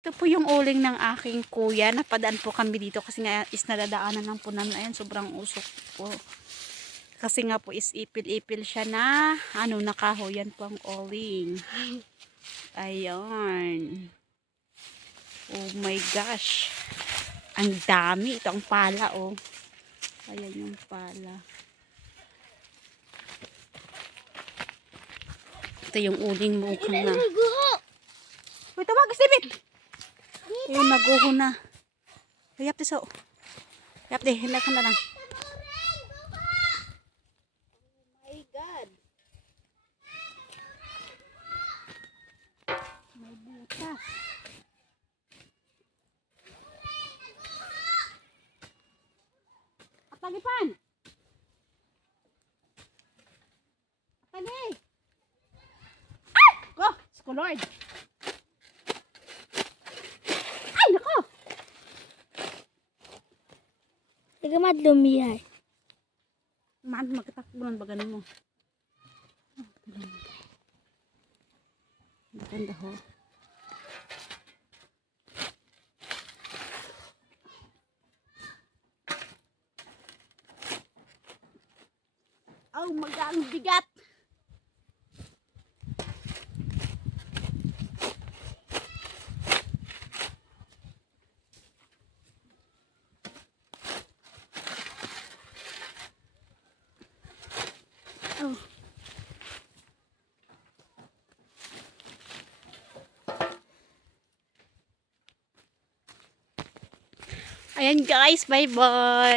Ito po yung uling ng aking kuya. Napadaan po kami dito kasi nga is nadadaanan lang po namin. Ayan, sobrang usok po. Kasi nga po is ipil-ipil siya na ano, nakahoy. Yan po ang uling. Ayan. Oh my gosh. Ang dami. Ito ang pala, oh. Ayan yung pala. Ito yung uling mo na. Uy, tawag, Stevie! Ayun, naguho na. Hayap di so. Hayap di, hilakan na lang. Oh my God. May butas. Atagipan! Atagi! Ah! Go! Skulord! Ay, nako! Taga madlumihay. Magkatakbulan ba ganin mo? Maganda ho. Oh, magang bigat! Oh. Ayan guys, bye bye.